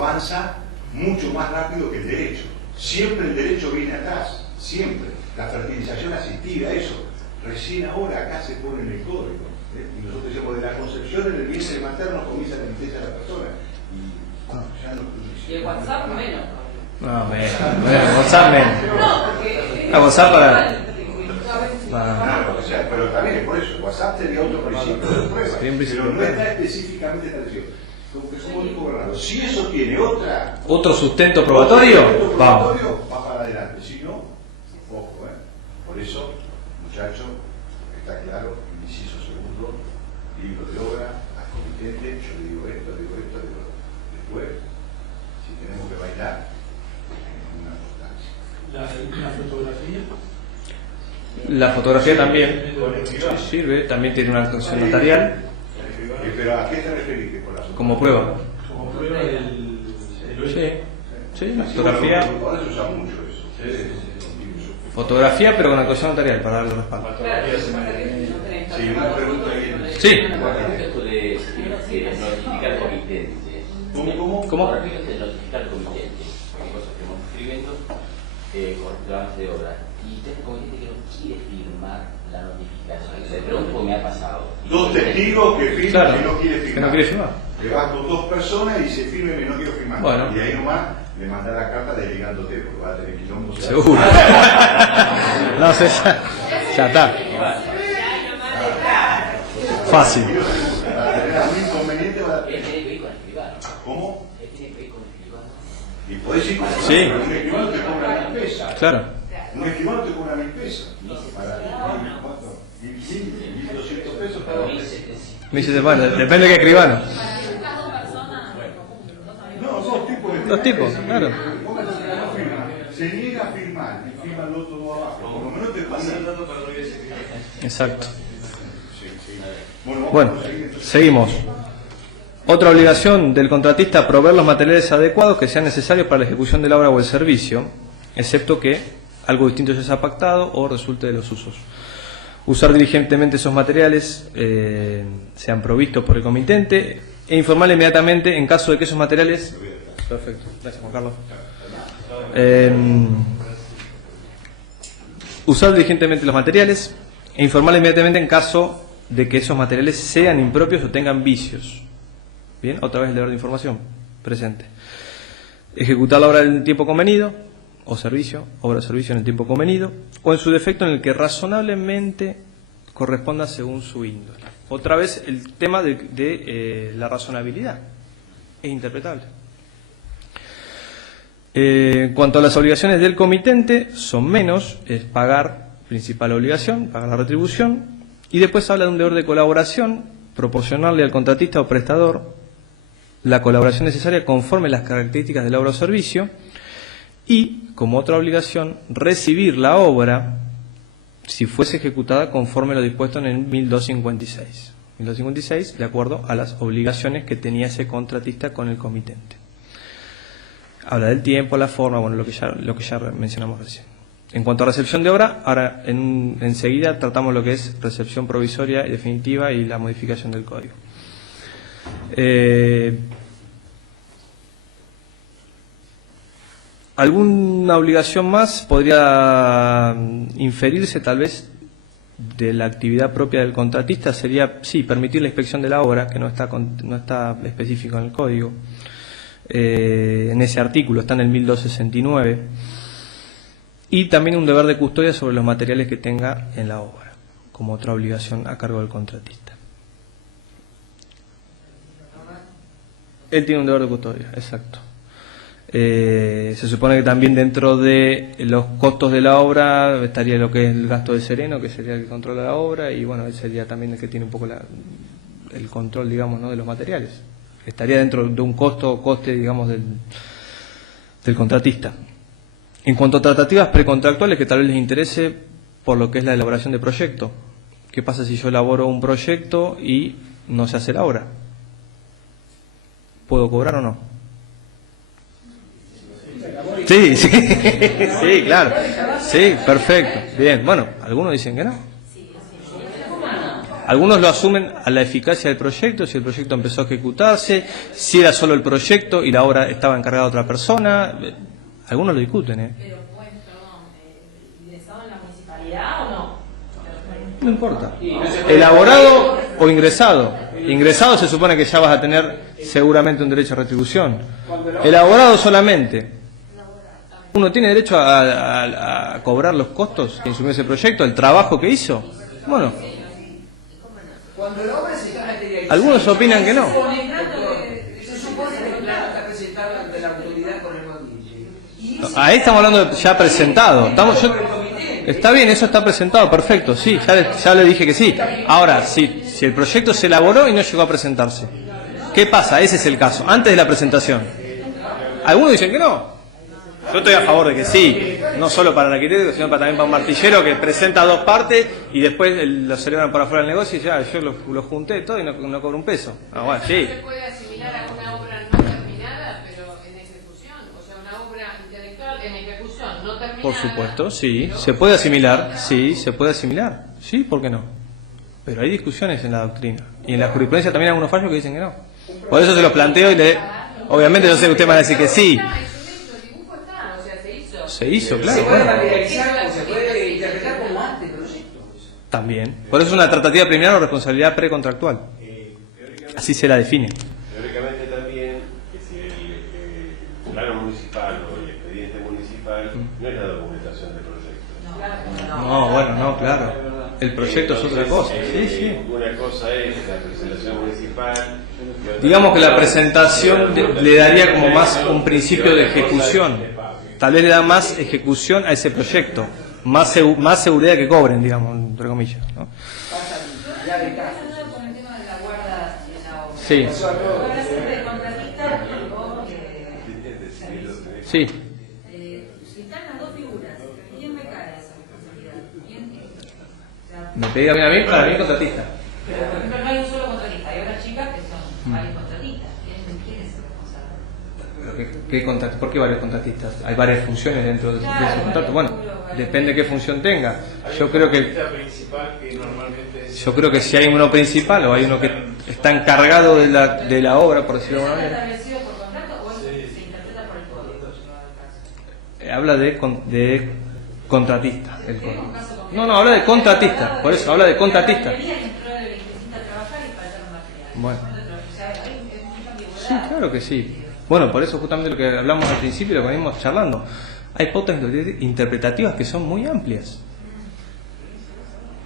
avanza mucho más rápido que el derecho. Siempre el derecho viene atrás, siempre. La fertilización asistida, eso, recién ahora acá se pone en el código. Y nosotros decimos, de la concepción en el vientre materno comienza la existencia de la persona. Y el WhatsApp menos. No, WhatsApp menos. No, porque... WhatsApp para... O sea, pero también por eso, WhatsApp sería otro principio de prueba, pero no está específicamente establecido. Como dijo Bernardo, si eso tiene otro sustento probatorio, vamos. Va para adelante, si no, ojo, Por eso, muchachos, está claro, inciso segundo, libro de obra, al comitente, yo digo esto, digo esto. Después, si tenemos que bailar, una constancia. ¿La fotografía? La fotografía también sirve, también tiene una actuación notarial. ¿Pero a qué te referís? Como prueba. Como prueba del Sí, la fotografía. Ahora se usa mucho eso. Fotografía, pero con actuación notarial para darle respaldo. Sí, una pregunta ahí. Sí. Esto de notificar comitentes. ¿Cómo? Respecto de notificar comitentes. Hay cosas que vamos escribiendo con avance de obra. Y usted es un comitente que no quiere firmar la notificación. Le pregunto porque me ha pasado. Dos testigos que firman que no quiere firmar. Que no quiere firmar. Le vas con dos personas y se firme que no quiero firmar. Bueno. Y ahí nomás le manda la carta delegándote, porque va a tener quilombo. Seguro. No sé, ya está. Fácil. Un inconveniente va a Él tiene que ir con el escribano. ¿Cómo? Él tiene que ir con el escribano. Y podés ir con el Sí. escribano, un escribano te cobra 1.000 pesos. Claro. Un escribano te cobra 1.000 pesos. ¿Cuánto? 1.200 pesos cada vez. Me dice, bueno, depende de qué escribano. No, dos tipos de Dos tipos, claro. Se niega a firmar y firma el otro dos abajo. Por lo menos te pasa. Exacto. Bueno, Bueno, seguimos. Otra obligación del contratista: proveer los materiales adecuados que sean necesarios para la ejecución de la obra o el servicio, excepto que algo distinto ya sea pactado o resulte de los usos. Usar diligentemente esos materiales, sean provistos por el comitente, e informar inmediatamente en caso de que esos materiales... Perfecto, gracias Juan Carlos. Usar diligentemente los materiales e informar inmediatamente en caso de que esos materiales sean impropios o tengan vicios. Bien, otra vez el deber de información presente. Ejecutar la obra en el tiempo convenido, o servicio, obra o servicio en el tiempo convenido, o en su defecto en el que razonablemente corresponda según su índole. Otra vez el tema de la razonabilidad es interpretable. En cuanto a las obligaciones del comitente, son menos, es pagar, principal obligación, pagar la retribución, y después habla de un deber de colaboración, proporcionarle al contratista o prestador la colaboración necesaria conforme las características de la obra o servicio, y, como otra obligación, recibir la obra si fuese ejecutada conforme lo dispuesto en el 1256. 1256, de acuerdo a las obligaciones que tenía ese contratista con el comitente. Habla del tiempo, la forma, bueno, lo que ya mencionamos recién. En cuanto a recepción de obra, ahora enseguida tratamos lo que es recepción provisoria y definitiva y la modificación del código. ¿Alguna obligación más podría inferirse tal vez de la actividad propia del contratista? Sería, sí, permitir la inspección de la obra, que no está específico en el código. En ese artículo está en el 1269. Y también un deber de custodia sobre los materiales que tenga en la obra, como otra obligación a cargo del contratista. Él tiene un deber de custodia, exacto. Se supone que también dentro de los costos de la obra estaría lo que es el gasto de sereno, que sería el que controla la obra, y bueno, él sería también el que tiene un poco el control, digamos, ¿no?, de los materiales. Estaría dentro de un coste, digamos, del contratista. En cuanto a tratativas precontractuales que tal vez les interese por lo que es la elaboración de proyecto. ¿Qué pasa si yo elaboro un proyecto y no se hace la obra? ¿Puedo cobrar o no? Sí, sí, sí, claro. Sí, perfecto. Bien, bueno, algunos dicen que no. Algunos lo asumen a la eficacia del proyecto, si el proyecto empezó a ejecutarse, si era solo el proyecto y la obra estaba encargada a otra persona. Algunos lo discuten, Pero bueno, perdón, ¿ingresado en la municipalidad o no? No importa. Elaborado o ingresado. Ingresado se supone que ya vas a tener seguramente un derecho a retribución. Elaborado solamente. Uno tiene derecho a cobrar los costos que insumió ese proyecto, el trabajo que hizo. Bueno, Cuando la obra se está materializando, algunos opinan que no. se supone que el plano está presentado ante la autoridad con el bondille. Ahí estamos hablando de ya presentado. Está bien, eso está presentado, perfecto, sí, ya le dije que sí. Ahora, si el proyecto se elaboró y no llegó a presentarse, ¿qué pasa? Ese es el caso, antes de la presentación. Algunos dicen que no. Yo estoy a favor de que sí, no solo para el arquitecto, sino también para un martillero que presenta dos partes y después lo celebran por afuera del negocio y ya, yo lo junté todo y no cobro un peso. Ah, bueno, sí. ¿Se puede asimilar a una obra no terminada, pero en ejecución? O sea, una obra intelectual en ejecución, no terminada. Por supuesto, sí, se puede asimilar, sí, ¿por qué no? Pero hay discusiones en la doctrina y en la jurisprudencia también hay algunos fallos que dicen que no. Por eso se los planteo y obviamente yo sé que usted me va a decir que sí. Se hizo, claro. Se puede Bueno. materializar o se puede interpretar como anteproyecto. También. Por eso es una tratativa preliminar o responsabilidad precontractual. Así se la define. Teóricamente también, que si el plano municipal o el expediente municipal no es la documentación del proyecto. No, bueno, no, claro. El proyecto es otra cosa. Sí, sí. Una cosa es la presentación municipal. y otra Digamos que la cosa presentación le daría como más un principio de ejecución. Tal vez le da más ejecución a ese proyecto. Más seguridad que cobren, digamos, entre comillas, ¿no? Ya de caso. Con el tema de la guarda de la obra. Sí, ¿Ahora siempre de contratista o sí. si están las dos figuras, ¿quién me cae esa responsabilidad? Me pedí a mí, para mí contratista. Pero por ejemplo no hay un solo contratista, hay otras chicas que son varios contratistas. ¿Quién es el responsable? Pero ¿por qué varios contratistas? Hay varias funciones dentro de ese contrato. Bueno, depende de qué función tenga. Yo creo que si hay uno principal o hay uno que está encargado de la obra, por decirlo de alguna ¿Está manera. establecido por contrato o se interpreta por el código? Habla de contratista. El código. No, habla de contratista. Por eso habla de contratista. Bueno. Sí, claro que sí. Bueno, por eso justamente lo que hablamos al principio y lo que venimos charlando. Hay pautas interpretativas que son muy amplias.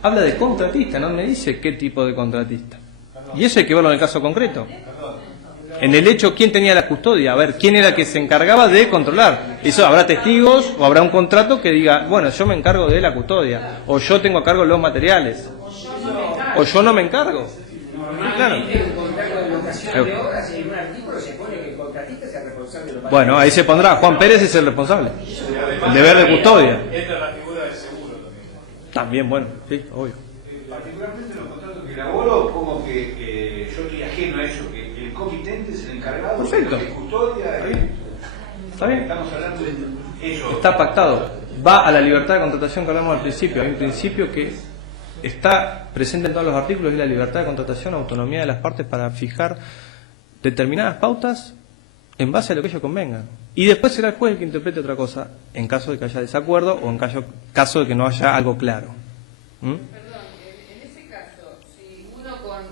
Habla de contratista, no me dice qué tipo de contratista. Y eso hay que verlo en el caso concreto. En el hecho, ¿quién tenía la custodia? A ver, ¿quién era el que se encargaba de controlar? Eso, habrá testigos o habrá un contrato que diga, bueno, yo me encargo de la custodia, o yo tengo a cargo los materiales, o yo no me encargo. Claro. En un contrato de locación de obras, en un artículo se pone que el contratista sea responsable de los Bueno, ahí se pondrá, Juan Pérez es el responsable. El deber de custodia. Esta es la figura del seguro también. También, bueno, sí, obvio. Particularmente los contratos que elaboro, pongo que yo estoy ajeno a eso, que el comitente es el encargado Perfecto. de custodia. Está bien. Está bien. Estamos hablando de eso. Está pactado. Va a la libertad de contratación que hablamos al principio. Hay un principio que está presente en todos los artículos, es la libertad de contratación, autonomía de las partes para fijar determinadas pautas en base a lo que ellos convengan. Y después será el juez el que interprete otra cosa, en caso de que haya desacuerdo o en caso de que no haya algo claro. ¿Mm? Perdón, en ese caso, si uno con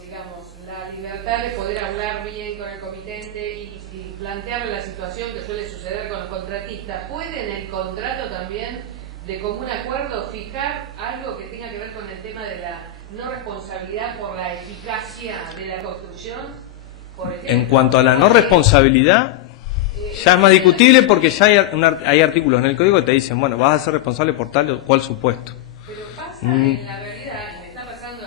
digamos, la libertad de poder hablar bien con el comitente y plantearle la situación que suele suceder con los contratistas, ¿puede en el contrato también, de común acuerdo, fijar algo que tenga que ver con el tema de la no responsabilidad por la eficacia de la construcción? Por ejemplo, En cuanto a la no responsabilidad, ya es más discutible porque ya hay artículos en el código que te dicen, bueno, vas a ser responsable por tal o cual supuesto. pero pasa en la realidad, y me está pasando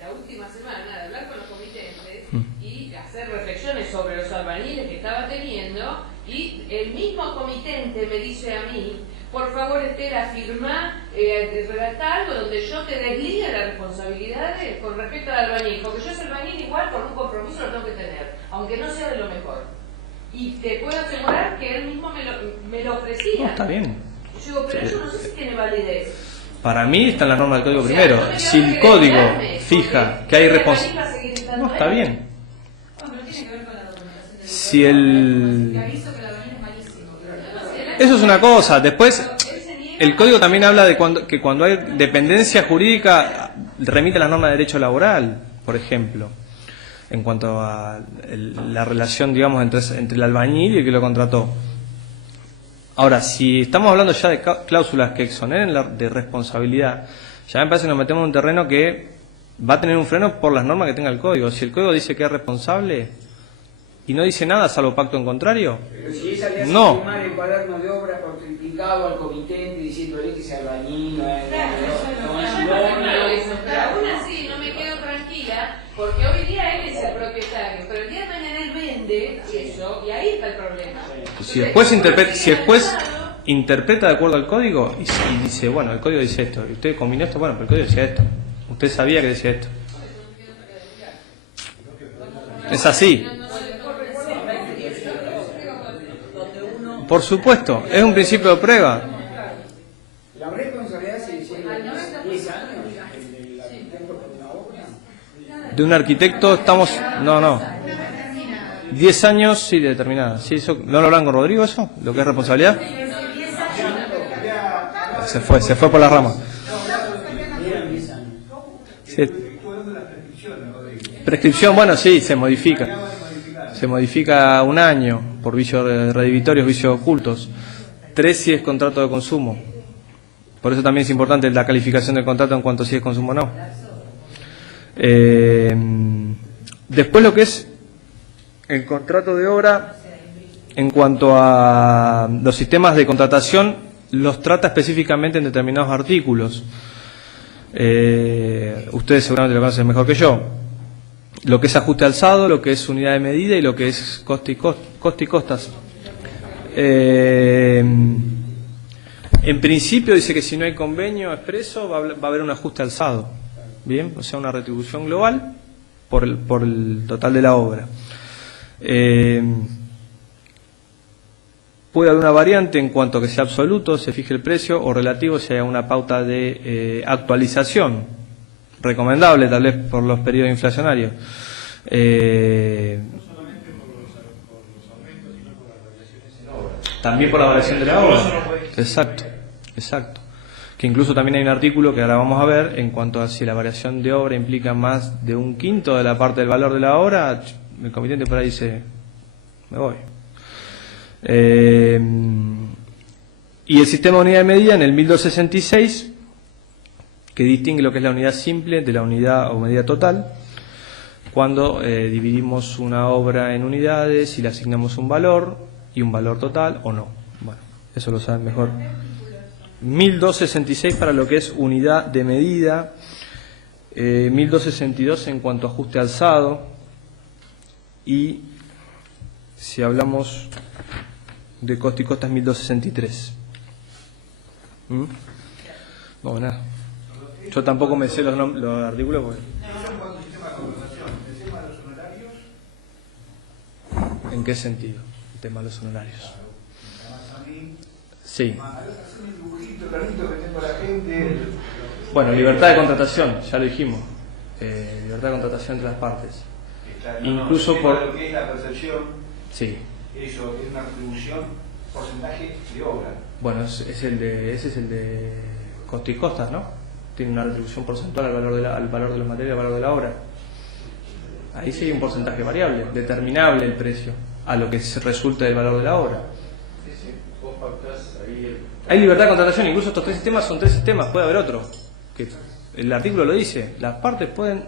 la última semana, de hablar con los comitentes y hacer reflexiones sobre los albaniles que estaba teniendo, y el mismo comitente me dice a mí, por favor, Estela, firmá, redactá algo donde yo te desligue las responsabilidades con respecto al albañil, porque yo soy albañil igual, por un compromiso lo tengo que tener, aunque no sea de lo mejor. Y te puedo asegurar que él mismo me lo ofrecía. No, está bien. Yo digo, pero yo no sé si tiene validez. Para mí está en la norma del código primero. Si el código fija que hay responsabilidad... No, está bien. Si el... Eso es una cosa. Después, el código también habla de que cuando hay dependencia jurídica remite a la norma de derecho laboral, por ejemplo, en cuanto a la relación, digamos, entre el albañil y el que lo contrató. Ahora, si estamos hablando ya de cláusulas que exoneren de responsabilidad, ya me parece que nos metemos en un terreno que va a tener un freno por las normas que tenga el código. Si el código dice que es responsable y no dice nada salvo pacto en contrario, Pero si ella le hace no. firmar el cuaderno de obra por triplicado al comitente diciéndole que sea albañil, no es pero aún así no me quedo tranquila porque hoy día él es el propietario, pero el día de mañana él vende eso y ahí está el problema. Si después interpreta de acuerdo al código y dice, bueno, el código dice esto, y usted combinó esto, bueno, pero el código decía esto. Usted sabía que decía esto. Es así. Por supuesto, es un principio de prueba. La responsabilidad se dice 10 años del arquitecto por una obra. De un arquitecto estamos... No. 10 años, sí, determinada. Sí, eso, ¿no lo hablan con Rodrigo eso? ¿Lo que es responsabilidad? Se fue por la rama. Sí. Prescripción, bueno, sí, se modifica. Se modifica 1 año por vicios redivitorios, vicios ocultos. 3 si es contrato de consumo. Por eso también es importante la calificación del contrato en cuanto a si es consumo o no. Después lo que es el contrato de obra, en cuanto a los sistemas de contratación, los trata específicamente en determinados artículos. Ustedes seguramente lo conocen mejor que yo. Lo que es ajuste alzado, lo que es unidad de medida y lo que es coste y costas. En principio dice que si no hay convenio expreso va a haber un ajuste alzado. Bien, o sea, una retribución global por el total de la obra. Puede haber una variante en cuanto a que sea absoluto, se fije el precio, o relativo, si hay una pauta de actualización, recomendable tal vez por los periodos inflacionarios. No solamente por los aumentos, sino por las variaciones en obra. También por la variación de la obra. Exacto. Que incluso también hay un artículo que ahora vamos a ver en cuanto a si la variación de obra implica más de 1/5 de la parte del valor de la obra, el comitente por ahí dice, me voy. Y el sistema de unidad de medida en el 1266, que distingue lo que es la unidad simple de la unidad o medida total, cuando dividimos una obra en unidades y le asignamos un valor y un valor total o no. Bueno, eso lo saben mejor. 1266 para lo que es unidad de medida, 1262 en cuanto a ajuste alzado, y si hablamos de coste y costas 1263. No, nada. Yo tampoco me sé los artículos porque... ¿En qué sentido? El tema de los honorarios. Sí. Bueno, libertad de contratación, ya lo dijimos. Libertad de contratación entre las partes. Incluso por lo que es la percepción, sí. eso es una retribución, porcentaje de obra. Bueno, ese es el de coste y costas, ¿no? Tiene una retribución porcentual al valor de los materiales, al valor de la obra. Ahí sí hay un porcentaje variable, determinable el precio, a lo que se resulte del valor de la obra. Hay libertad de contratación, incluso estos 3 sistemas son 3 sistemas, puede haber otro. Que el artículo lo dice, las partes pueden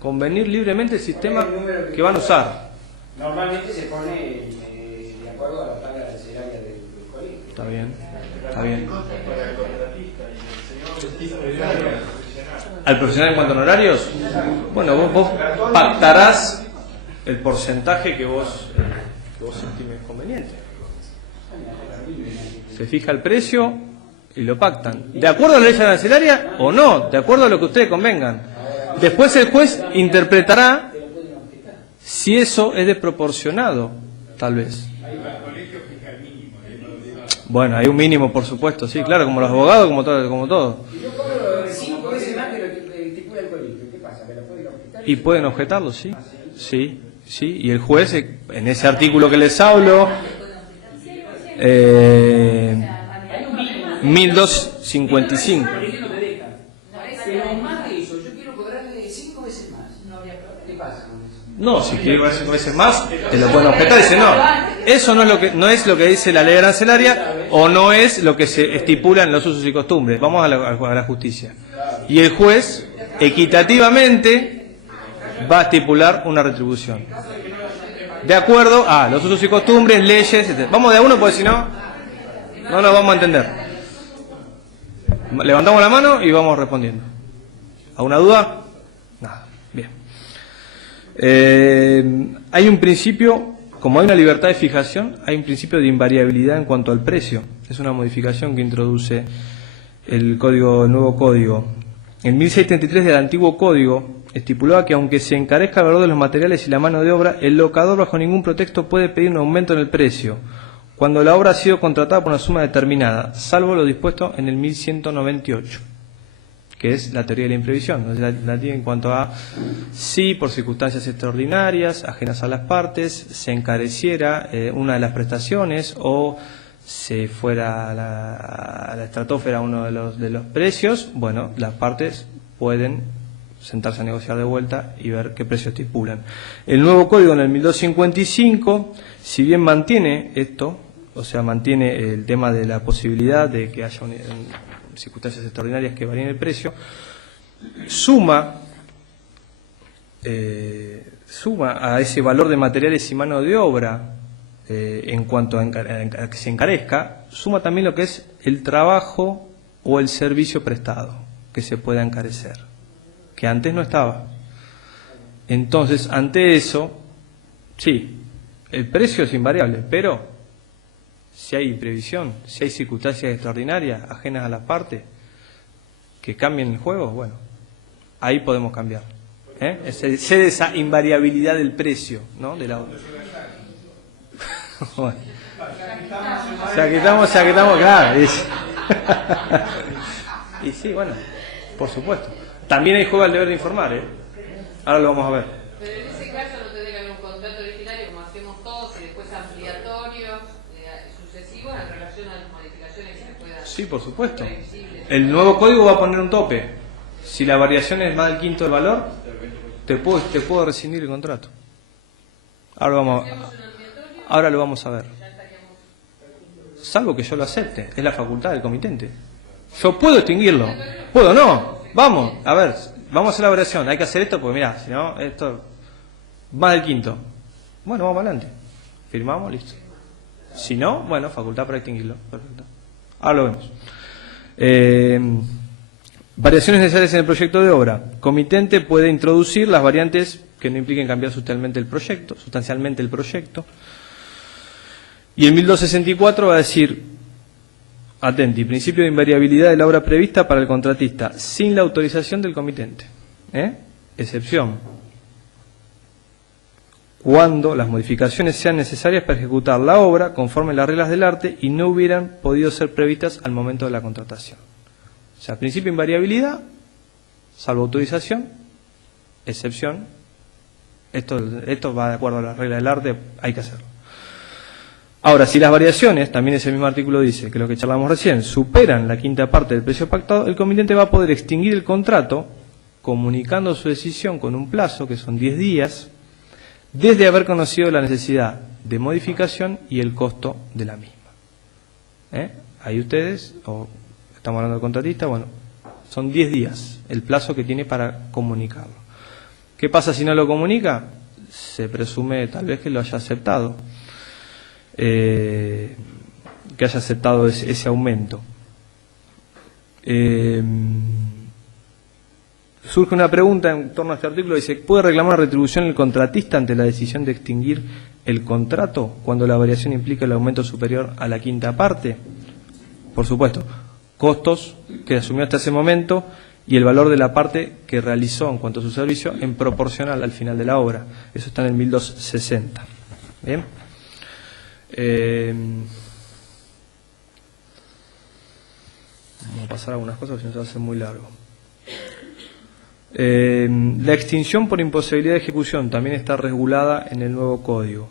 convenir libremente el sistema que van a usar. Normalmente se pone de acuerdo a la tabla arancelaria del colegio. Está bien. ¿Al profesional en cuanto a honorarios? Bueno, vos pactarás el porcentaje que vos estimes conveniente. Se fija el precio y lo pactan. ¿De acuerdo a la ley arancelaria o no? De acuerdo a lo que ustedes convengan. Después el juez interpretará si eso es desproporcionado, tal vez. Bueno, hay un mínimo, por supuesto, sí, claro, como los abogados, como todo. Y pueden objetarlo, sí. Sí, sí. Y el juez, en ese artículo que les hablo, 1255. Pero más de eso, yo quiero cobrarle 5 veces más. ¿Qué pasa con eso? No, si quiere cobrar 5 veces más, te lo pueden objetar. Dice, no, eso no es lo que dice la ley arancelaria o no es lo que se estipula en los usos y costumbres. Vamos a la justicia. Y el juez, equitativamente, va a estipular una retribución. De acuerdo a los usos y costumbres, leyes, etc. Vamos de a uno, porque si no, no nos vamos a entender. Levantamos la mano y vamos respondiendo. ¿Alguna duda? Nada. Bien. Hay un principio, como hay una libertad de fijación, hay un principio de invariabilidad en cuanto al precio. Es una modificación que introduce el nuevo código. En 1633 del antiguo código estipulaba que aunque se encarezca el valor de los materiales y la mano de obra, el locador bajo ningún pretexto puede pedir un aumento en el precio cuando la obra ha sido contratada por una suma determinada, salvo lo dispuesto en el 1198, que es la teoría de la imprevisión. La tiene en cuanto a si por circunstancias extraordinarias, ajenas a las partes, se encareciera una de las prestaciones o se fuera a la estratosfera uno de los precios, bueno, las partes pueden sentarse a negociar de vuelta y ver qué precio estipulan. El nuevo código en el 1255, si bien mantiene esto, o sea, mantiene el tema de la posibilidad de que haya circunstancias extraordinarias que varíen el precio, suma a ese valor de materiales y mano de obra, en cuanto a que se encarezca, suma también lo que es el trabajo o el servicio prestado, que se pueda encarecer, que antes no estaba. Entonces, ante eso, sí, el precio es invariable, pero si hay imprevisión, si hay circunstancias extraordinarias, ajenas a las partes, que cambien el juego, bueno, ahí podemos cambiar. Cede esa invariabilidad del precio, ¿no? De la obra. Bueno. Se quitamos, claro. Y sí, bueno, por supuesto. También hay juego al deber de informar, Ahora lo vamos a ver. Pero en ese caso no tendría que haber un contrato originario como hacemos todos y después ampliatorios, sucesivos en relación a las modificaciones que se puedan. Sí, por supuesto. El nuevo código va a poner un tope. Si la variación es más del quinto del valor, te puedo rescindir el contrato. Ahora lo vamos a ver. Salvo que yo lo acepte, es la facultad del comitente. Yo puedo extinguirlo, puedo no. Vamos, a ver, vamos a hacer la variación. Hay que hacer esto porque mirá, si no, esto más del quinto. Bueno, vamos adelante. Firmamos, listo. Si no, bueno, facultad para extinguirlo. Perfecto. Ahora lo vemos. Variaciones necesarias en el proyecto de obra. Comitente puede introducir las variantes que no impliquen cambiar sustancialmente el proyecto. Y el 1264 va a decir, atenti, principio de invariabilidad de la obra prevista para el contratista, sin la autorización del comitente. Excepción. Cuando las modificaciones sean necesarias para ejecutar la obra conforme las reglas del arte y no hubieran podido ser previstas al momento de la contratación. O sea, principio de invariabilidad, salvo autorización, excepción. Esto va de acuerdo a las reglas del arte, hay que hacerlo. Ahora, si las variaciones, también ese mismo artículo dice, que lo que charlamos recién, superan la quinta parte del precio pactado, el comitente va a poder extinguir el contrato comunicando su decisión con un plazo, que son 10 días, desde haber conocido la necesidad de modificación y el costo de la misma. Ahí ustedes, o estamos hablando del contratista, bueno, son 10 días el plazo que tiene para comunicarlo. ¿Qué pasa si no lo comunica? Se presume tal vez que lo haya aceptado. Que haya aceptado ese aumento. Surge una pregunta en torno a este artículo, dice, ¿puede reclamar retribución el contratista ante la decisión de extinguir el contrato cuando la variación implica el aumento superior a la quinta parte? Por supuesto, costos que asumió hasta ese momento y el valor de la parte que realizó en cuanto a su servicio en proporcional al final de la obra. Eso está en el 1260. Bien. Vamos a pasar algunas cosas, si no se va a hacer muy largo. La extinción por imposibilidad de ejecución también está regulada en el nuevo código.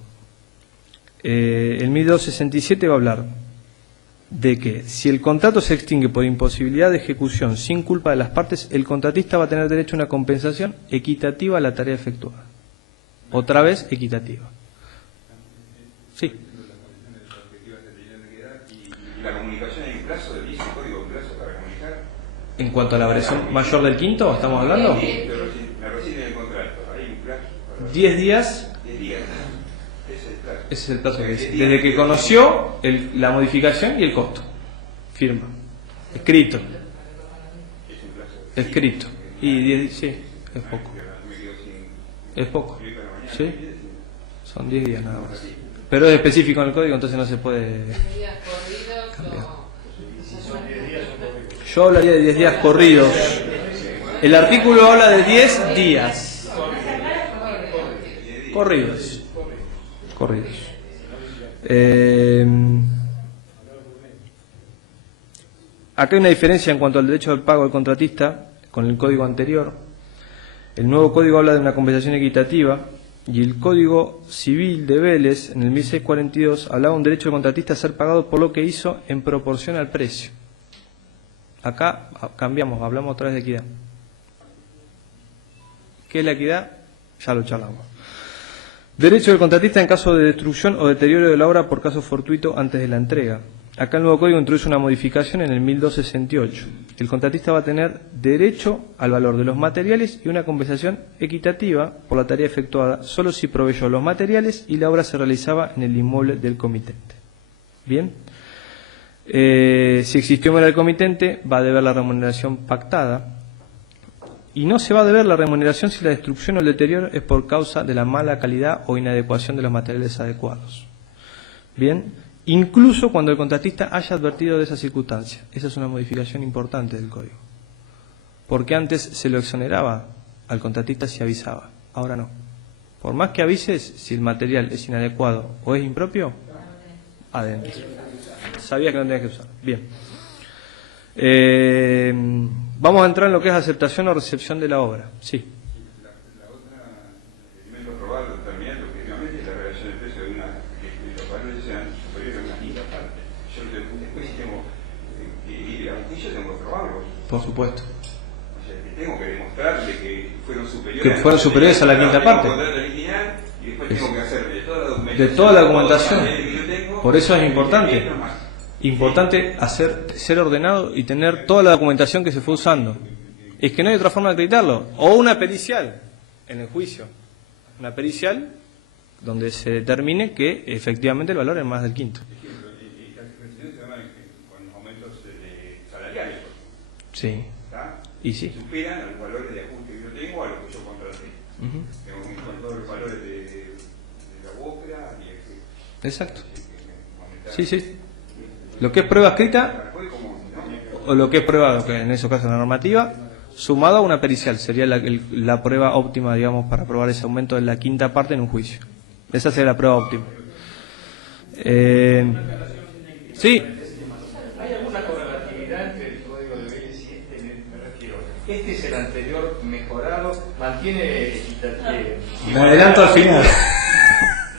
El 1267 va a hablar de que si el contrato se extingue por imposibilidad de ejecución sin culpa de las partes, el contratista va a tener derecho a una compensación equitativa a la tarea efectuada. Otra vez, equitativa. Sí. ¿Y la comunicación hay un plazo de 10 código de plazo para comunicar? En cuanto a la variación mayor del quinto, ¿estamos hablando? Pero me recibe el contrato, hay un plazo. 10 días. 10 días. Ese es el plazo. Ese es el plazo que dice. Desde que conoció la modificación y el costo. Firma. Escrito. Es un plazo. Escrito. Y 10, sí, es poco. Me quedo sin... Es poco. Sí. Sí. Son 10 días nada más. Pero es específico en el código, entonces no se puede días corridos cambiar. o... Yo hablaría de 10 días corridos. El artículo habla de 10 días. Corridos. Corridos. Acá hay una diferencia en cuanto al derecho del pago del contratista con el código anterior. El nuevo código habla de una compensación equitativa y el Código Civil de Vélez, en el 1642, hablaba de un derecho del contratista a ser pagado por lo que hizo en proporción al precio. Acá cambiamos, hablamos otra vez de equidad. ¿Qué es la equidad? Ya lo charlamos. Derecho del contratista en caso de destrucción o deterioro de la obra por caso fortuito antes de la entrega. Acá el nuevo código introduce una modificación en el 1268. El contratista va a tener derecho al valor de los materiales y una compensación equitativa por la tarea efectuada solo si proveyó los materiales y la obra se realizaba en el inmueble del comitente. Bien. Si existió mora del comitente, va a deber la remuneración pactada. Y no se va a deber la remuneración si la destrucción o el deterioro es por causa de la mala calidad o inadecuación de los materiales adecuados. Bien, incluso cuando el contratista haya advertido de esa circunstancia. Esa es una modificación importante del código. Porque antes se lo exoneraba al contratista si avisaba, ahora no. Por más que avises, si el material es inadecuado o es impropio, adentro. Sabía que no tenía que usar. Bien. Vamos a entrar en lo que es aceptación o recepción de la obra. Sí. La otra, el elemento probado determinante objetivamente es la relación de precio de una que los valores sean superiores a una quinta parte. Yo después si tengo que ir a un juicio tengo que probarlos. Por supuesto. O sea, que tengo que demostrarle que fueron superiores, a la quinta parte. Y después tengo que hacer de toda la documentación. De toda la documentación. Que yo tengo, por eso es importante. Importante ser ordenado y tener toda la documentación que se fue usando. Es que no hay otra forma de acreditarlo. O una pericial en el juicio. Una pericial donde se determine que efectivamente el valor es más del quinto. Y las restricciones se dan con aumentos salariales. Sí. ¿Está? Y sí. Superan a los valores de ajuste que yo tengo a los que yo contraté. Tengo que todos los valores de la UOCRA y etc. Exacto. Sí, sí. Lo que es prueba escrita o lo que es prueba, que en ese caso la normativa, sumado a una pericial, sería la prueba óptima, digamos, para probar ese aumento de la quinta parte en un juicio. Esa sería la prueba óptima. Sí. ¿Hay alguna correlatividad entre el código de Vélez y este? Me refiero. Este es el anterior mejorado, mantiene Me adelanto al final.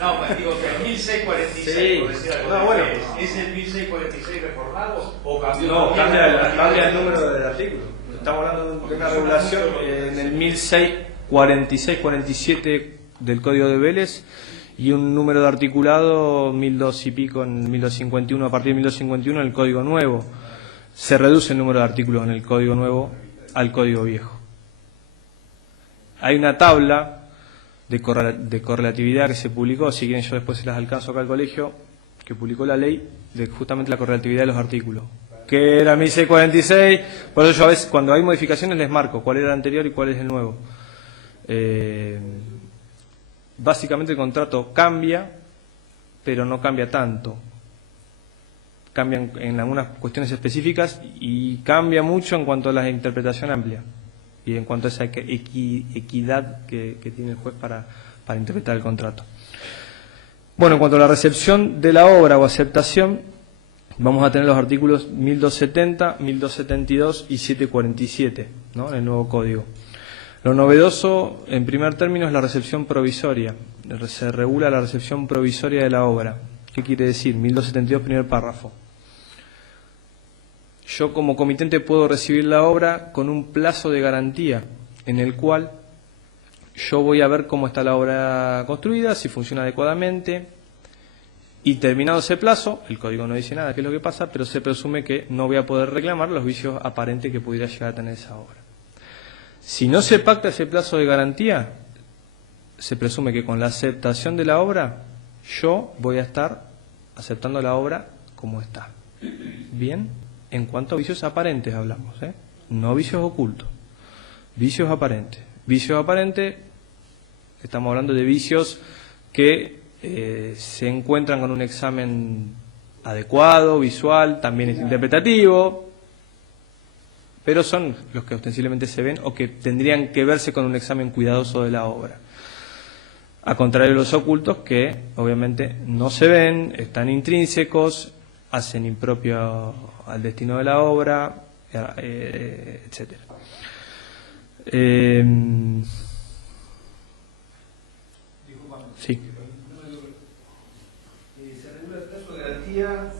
No, pues digo que el 1646, sí. por decir algo, No, bueno. ¿es el 1646 reformado o cambió? No, cambia el número del artículo. Estamos hablando de una regulación en el 1646-47 del Código de Vélez y un número de articulado 1200 y pico en 1251, a partir de 1251 en el Código Nuevo. Se reduce el número de artículos en el Código Nuevo al Código Viejo. Hay una tabla de correlatividad que se publicó, si quieren yo después se las alcanzo acá al colegio, que publicó la ley de justamente la correlatividad de los artículos, que era 1646, por eso yo a veces cuando hay modificaciones les marco cuál era el anterior y cuál es el nuevo. Básicamente el contrato cambia, pero no cambia tanto. Cambian en algunas cuestiones específicas y cambia mucho en cuanto a la interpretación amplia y en cuanto a esa equidad que tiene el juez para interpretar el contrato. Bueno, en cuanto a la recepción de la obra o aceptación, vamos a tener los artículos 1270, 1272 y 747, ¿no?, en el nuevo código. Lo novedoso, en primer término, es la recepción provisoria. Se regula la recepción provisoria de la obra. ¿Qué quiere decir? 1272, primer párrafo. Yo como comitente puedo recibir la obra con un plazo de garantía en el cual yo voy a ver cómo está la obra construida, si funciona adecuadamente, y terminado ese plazo, el código no dice nada qué es lo que pasa, pero se presume que no voy a poder reclamar los vicios aparentes que pudiera llegar a tener esa obra. Si no se pacta ese plazo de garantía, se presume que con la aceptación de la obra, yo voy a estar aceptando la obra como está. Bien, en cuanto a vicios aparentes hablamos, no vicios ocultos, vicios aparentes. Vicios aparentes, estamos hablando de vicios que se encuentran con un examen adecuado, visual, también es interpretativo, pero son los que ostensiblemente se ven o que tendrían que verse con un examen cuidadoso de la obra. A contrario de los ocultos, que obviamente no se ven, están intrínsecos, hacen impropio al destino de la obra, etcétera. Sí. Se regula el plazo de garantía